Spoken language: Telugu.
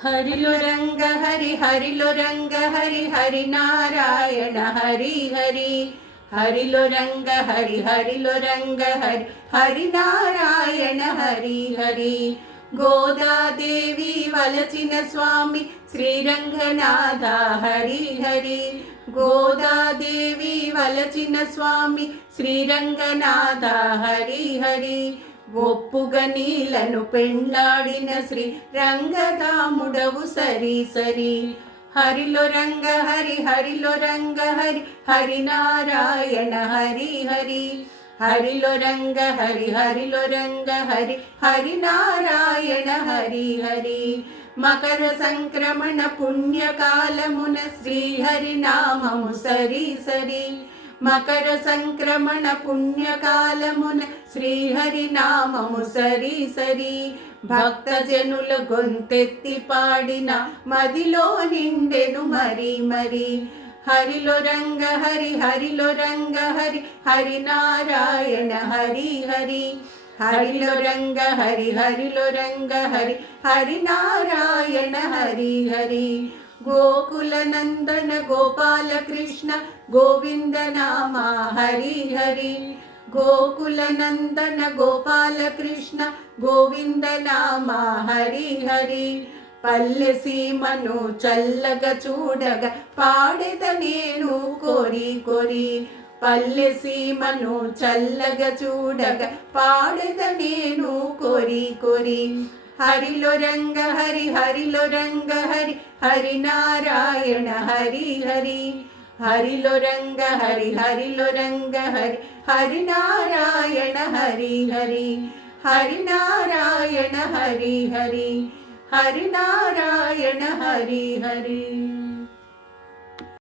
హరిలో రంగ హరి హరిలో రంగ హరి హరి నారాయణ హరి హరి హరిలో రంగ హరి హరిలో రంగ హరి హరి నారాయణ హరి హరి గోదాదేవి వలచిన స్వామి శ్రీరంగనాథ హరి హరి గోదాదేవి వలచిన స్వామి శ్రీరంగనాథ హరి హరి ఒప్పుగా నీలను పెండ్లాడిన శ్రీ రంగదాముడవు సరి సరి హరిలో రంగ హరి హరిలో రంగ హరి హరి నారాయణ హరి హరి హరిలో రంగ హరి హరిలో రంగ హరి హరి నారాయణ హరి హరి మకర సంక్రమణ పుణ్యకాలమున శ్రీహరి నామము సరి సరి మకర సంక్రమణ పుణ్యకాలమున శ్రీహరి నామము సరి సరి భక్తజనుల గొంతెత్తి పాడిన మదిలో నిండెను మరి మరి హరిలో రంగ హరి హరిలో రంగ హరి హరి నారాయణ హరి హరి హరిలో రంగ హరి హరిలో రంగ హరి హరి నారాయణ హరి హరి గోకుల నందన గోపాల కృష్ణ గోవింద నామ హరి హరి గోకుల నందన గోపాల కృష్ణ గోవింద నామ హరి హరి పల్లె సీమను చల్లగా చూడగా పాడెద నేను కోరి కోరి పల్లె సీమను చల్లగా చూడగా పాడెద నేను కోరి కోరి హరిలో రంగ హరి హరిలో రంగ హరి హరి నారాయణ హరి హరి హరిలో రంగ హరి హరిలో రంగ హరి హరి నారాయణ హరి హరి హరి నారాయణ హరి హరి హరి నారాయణ హరి హరి.